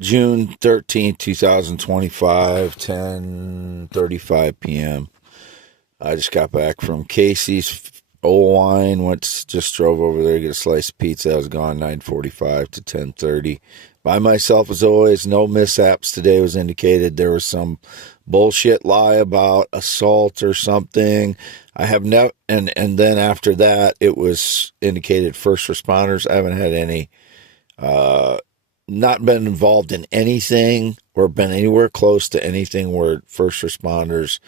June 13th, 2025, 10:35 p.m. I just got back from Casey's Oelwein. Just drove over there to get a slice of pizza. I was gone 9:45 to 10:30. By myself as always. No mishaps today was indicated. There was some bullshit lie about assault or something. I have never, and then after that, it was indicated first responders. I haven't had any. Not been involved in anything or been anywhere close to anything where first responders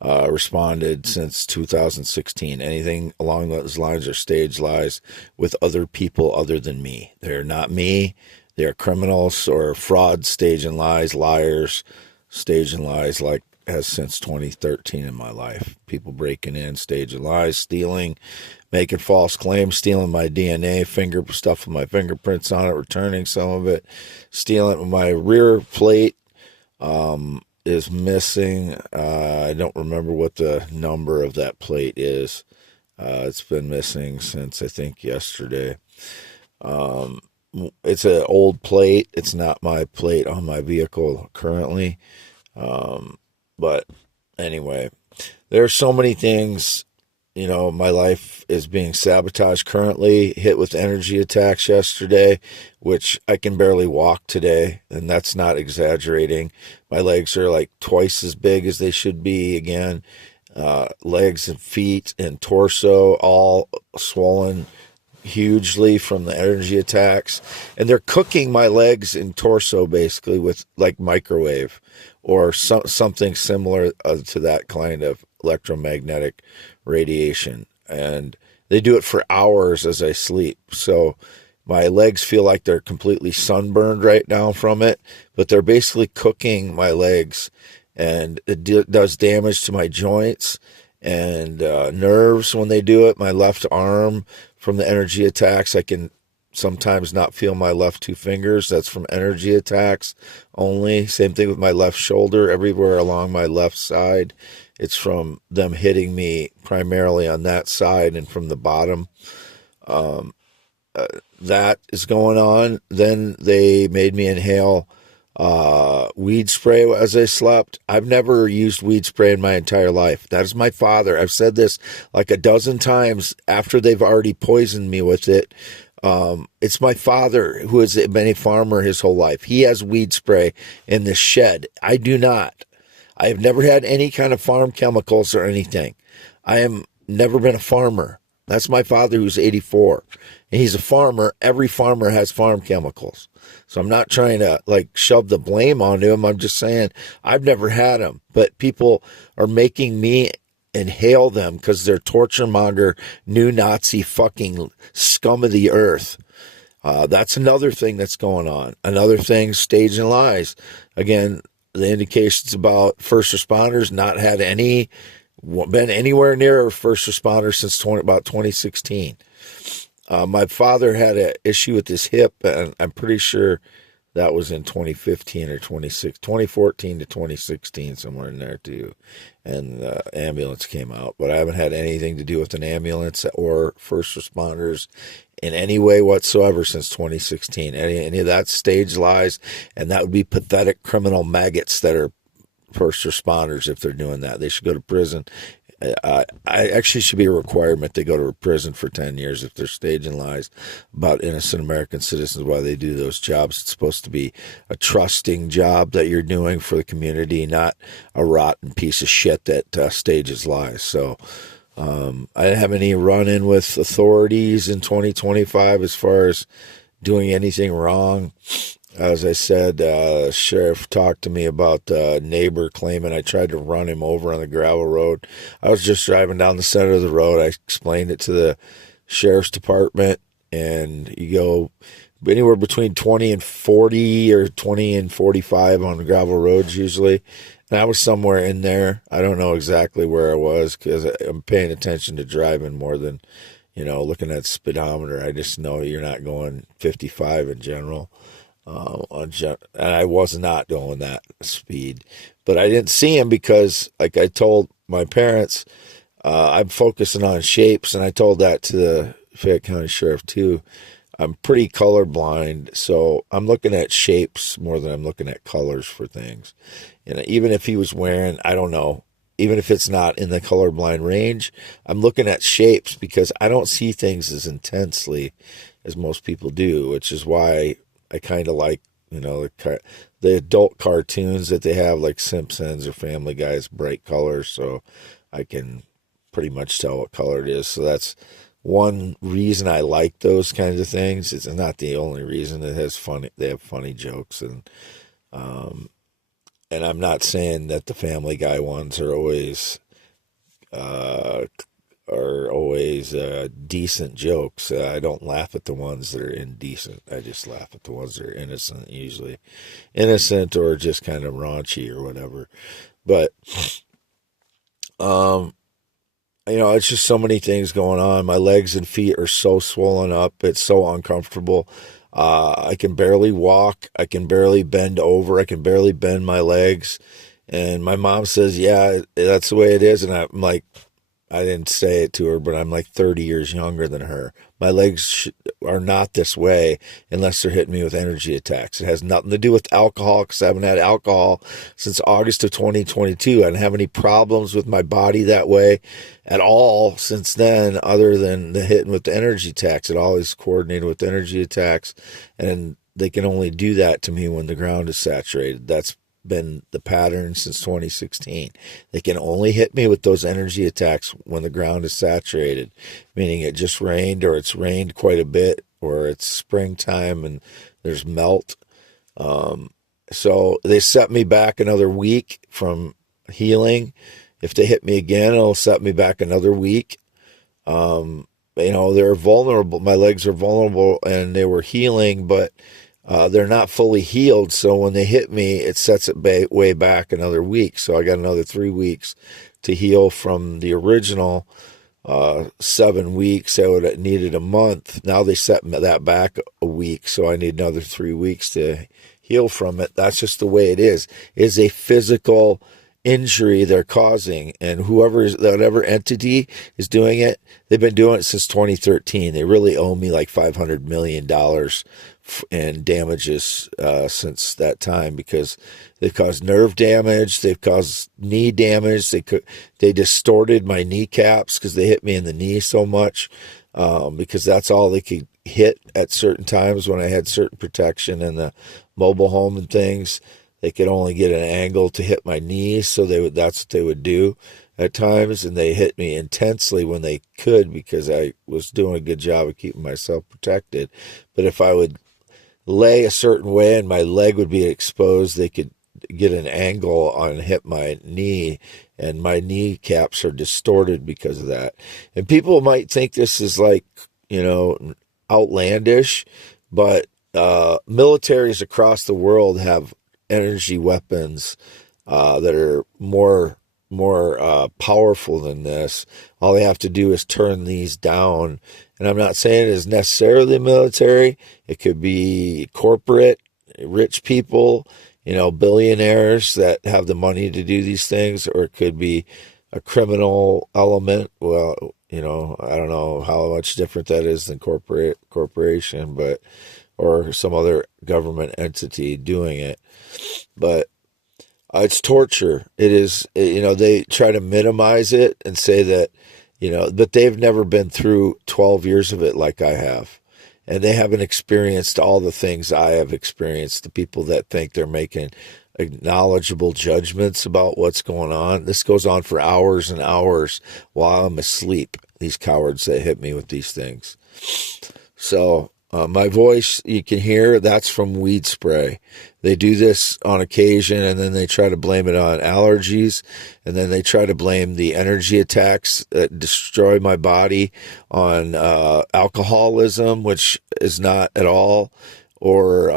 responded since 2016. Anything along those lines are stage lies with other people other than me. They're not me. They're criminals or fraud staging lies, liars staging lies like has since 2013 in my life. People breaking in, staging lies, stealing, making false claims, stealing my DNA, stuff with my fingerprints on it, returning some of it, stealing my rear plate is missing. I don't remember what the number of that plate is. It's been missing since I think yesterday. It's an old plate. It's not my plate on my vehicle currently. But anyway, there are so many things. My life is being sabotaged currently, hit with energy attacks yesterday, which I can barely walk today, and that's not exaggerating. My legs are like twice as big as they should be again. Legs and feet and torso all swollen hugely from the energy attacks, and they're cooking my legs and torso basically with like microwave or something similar to that kind of electromagnetic radiation, and they do it for hours as I sleep. So my legs feel like they're completely sunburned right now from it, but they're basically cooking my legs, and it does damage to my joints and nerves when they do it. My left arm, from the energy attacks, I can sometimes not feel my left two fingers. That's from energy attacks only. Same thing with my left shoulder, everywhere along my left side. It's from them hitting me primarily on that side and from the bottom. That is going on. Then they made me inhale weed spray as I slept. I've never used weed spray in my entire life. That is my father. I've said this like a dozen times after they've already poisoned me with it. It's my father who has been a farmer his whole life. He has weed spray in the shed. I do not. I have never had any kind of farm chemicals or anything. I am never been a farmer. That's my father who's 84. And he's a farmer. Every farmer has farm chemicals. So I'm not trying to like shove the blame onto him. I'm just saying I've never had them. But people are making me inhale them because they're torture monger, new Nazi fucking scum of the earth. That's another thing that's going on. Another thing, staging lies. Again, the indications about first responders not had been anywhere near first responders since about 2016. My father had an issue with his hip, and I'm pretty sure that was in 2015 or 2014 to 2016, somewhere in there too. And the ambulance came out, but I haven't had anything to do with an ambulance or first responders in any way whatsoever since 2016. Any of that stage lies, and that would be pathetic criminal maggots that are first responders. If they're doing that, they should go to prison. I actually should be a requirement they go to prison for 10 years if they're staging lies about innocent American citizens while they do those jobs. It's supposed to be a trusting job that you're doing for the community, not a rotten piece of shit that stages lies. So I didn't have any run-in with authorities in 2025 as far as doing anything wrong. As I said, sheriff talked to me about the neighbor claiming I tried to run him over on the gravel road. I was just driving down the center of the road. I explained it to the sheriff's department, and you go anywhere between 20 and 40 or 20 and 45 on the gravel roads usually. And I was somewhere in there. I don't know exactly where I was because I'm paying attention to driving more than, looking at the speedometer. I just know you're not going 55 in general. And I was not going that speed, but I didn't see him because, like I told my parents, I'm focusing on shapes, and I told that to the Fayette County Sheriff too. I'm pretty colorblind, so I'm looking at shapes more than I'm looking at colors for things. And even if he was wearing, I don't know, even if it's not in the colorblind range, I'm looking at shapes because I don't see things as intensely as most people do, which is why I kind of like, the adult cartoons that they have, like Simpsons or Family Guy's bright colors, so I can pretty much tell what color it is. So that's one reason I like those kinds of things. It's not the only reason. It has funny. They have funny jokes, and I'm not saying that the Family Guy ones are always decent jokes. I don't laugh at the ones that are indecent. I just laugh at the ones that are innocent, usually innocent or just kind of raunchy or whatever. But it's just so many things going on. My legs and feet are so swollen up. It's so uncomfortable. I can barely walk. I can barely bend over. I can barely bend my legs. And my mom says, yeah, that's the way it is. And I'm like, I didn't say it to her, but I'm like 30 years younger than her. My legs are not this way unless they're hitting me with energy attacks. It has nothing to do with alcohol because I haven't had alcohol since August of 2022. I didn't have any problems with my body that way at all since then, other than the hitting with the energy attacks. It always coordinated with energy attacks, and they can only do that to me when the ground is saturated. That's been the pattern since 2016. They can only hit me with those energy attacks when the ground is saturated, meaning it just rained or it's rained quite a bit or it's springtime and there's melt. So they set me back another week from healing. If they hit me again, it'll set me back another week. They're vulnerable. My legs are vulnerable and they were healing, but they're not fully healed, so when they hit me, it sets it way back another week. So I got another 3 weeks to heal from the original 7 weeks. I would have needed a month. Now they set that back a week, so I need another 3 weeks to heal from it. That's just the way it is. It's a physical injury they're causing, and whatever entity is doing it, they've been doing it since 2013. They really owe me like $500 million in damages since that time because they've caused nerve damage, they've caused knee damage, they distorted my kneecaps because they hit me in the knee so much because that's all they could hit at certain times when I had certain protection in the mobile home and things. They could only get an angle to hit my knees, so that's what they would do at times, and they hit me intensely when they could because I was doing a good job of keeping myself protected. But if I would lay a certain way and my leg would be exposed, they could get an angle and hit my knee, and my kneecaps are distorted because of that. And people might think this is like, outlandish, but militaries across the world have energy weapons that are more powerful than this. All they have to do is turn these down. And I'm not saying it is necessarily military. It could be corporate, rich people, billionaires that have the money to do these things, or it could be a criminal element. Well, I don't know how much different that is than corporation, or some other government entity doing it. But it's torture. It is, they try to minimize it and say that, but they've never been through 12 years of it like I have. And they haven't experienced all the things I have experienced. The people that think they're making knowledgeable judgments about what's going on. This goes on for hours and hours while I'm asleep. These cowards that hit me with these things. So my voice, you can hear, that's from weed spray. They do this on occasion, and then they try to blame it on allergies, and then they try to blame the energy attacks that destroy my body on alcoholism, which is not at all, or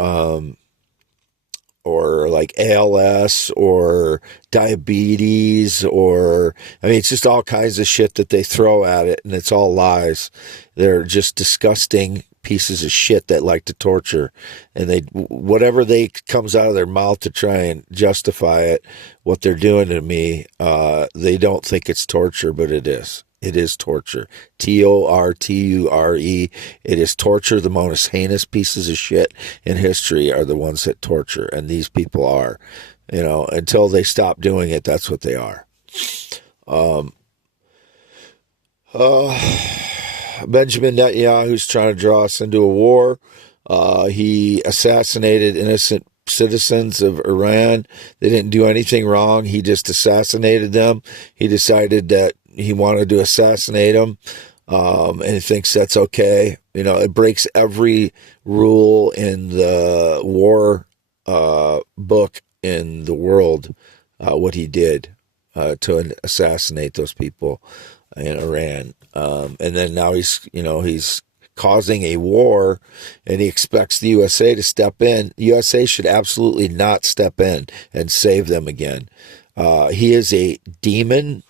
like ALS or diabetes, it's just all kinds of shit that they throw at it, and it's all lies. They're just disgusting pieces of shit that like to torture, and whatever comes out of their mouth to try and justify it, what they're doing to me, they don't think it's torture, but it is. It is torture. Torture. It is torture. The most heinous pieces of shit in history are the ones that torture, and these people are. Until they stop doing it, that's what they are. Benjamin Netanyahu's trying to draw us into a war. He assassinated innocent citizens of Iran. They didn't do anything wrong. He just assassinated them. He decided that he wanted to assassinate them, and he thinks that's okay. It breaks every rule in the war book in the world, what he did to assassinate those people in Iran. And then now he's causing a war, and he expects the USA to step in. The USA should absolutely not step in and save them again. He is a demon.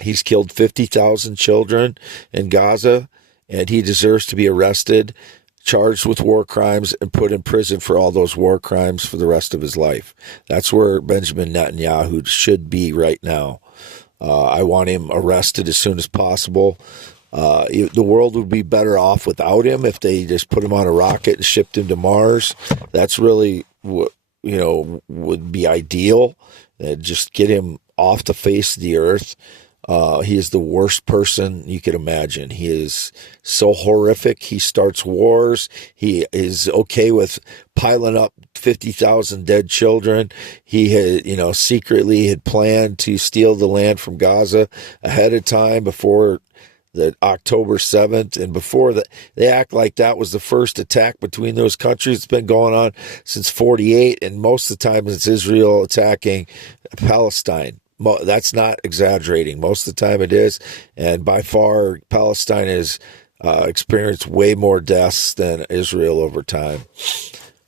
He's killed 50,000 children in Gaza, and he deserves to be arrested, charged with war crimes, and put in prison for all those war crimes for the rest of his life. That's where Benjamin Netanyahu should be right now. I want him arrested as soon as possible. The world would be better off without him if they just put him on a rocket and shipped him to Mars. That's really what would be ideal. Just get him off the face of the earth. He is the worst person you could imagine. He is so horrific. He starts wars. He is okay with piling up 50,000 dead children. He had, secretly had planned to steal the land from Gaza ahead of time before the October 7th. And before that, they act like that was the first attack between those countries. It's been going on since 48. And most of the time it's Israel attacking Palestine. That's not exaggerating. Most of the time it is. And by far, Palestine has experienced way more deaths than Israel over time.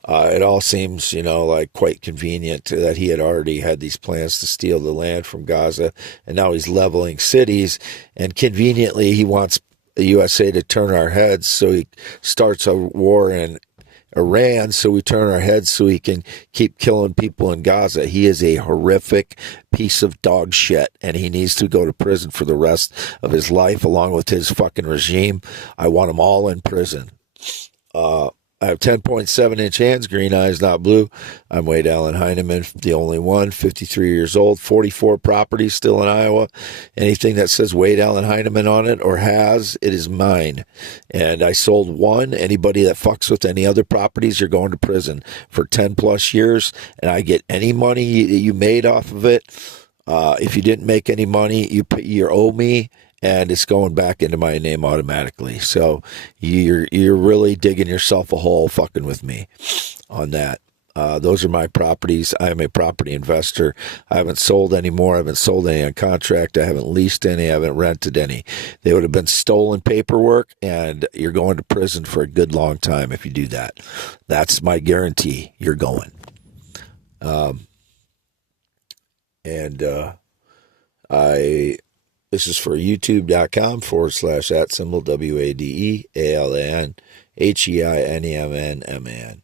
It all seems, like quite convenient that he had already had these plans to steal the land from Gaza, and now he's leveling cities. And conveniently, he wants the USA to turn our heads, so he starts a war in Iran, so we turn our heads so he can keep killing people in Gaza. He is a horrific piece of dog shit, and he needs to go to prison for the rest of his life, along with his fucking regime. I want them all in prison. I have 10.7-inch hands, green eyes, not blue. I'm Wade Allen Heineman, the only one, 53 years old, 44 properties still in Iowa. Anything that says Wade Allen Heineman on it or has, it is mine. And I sold one. Anybody that fucks with any other properties, you're going to prison for 10 plus years. And I get any money you made off of it. If you didn't make any money, you owe me. And it's going back into my name automatically. So you're really digging yourself a hole fucking with me on that. Those are my properties. I am a property investor. I haven't sold any more. I haven't sold any on contract. I haven't leased any. I haven't rented any. They would have been stolen paperwork, and you're going to prison for a good long time if you do that. That's my guarantee. You're going. This is for youtube.com/@WADEALANHEINEMNMAN.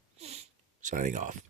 Signing off.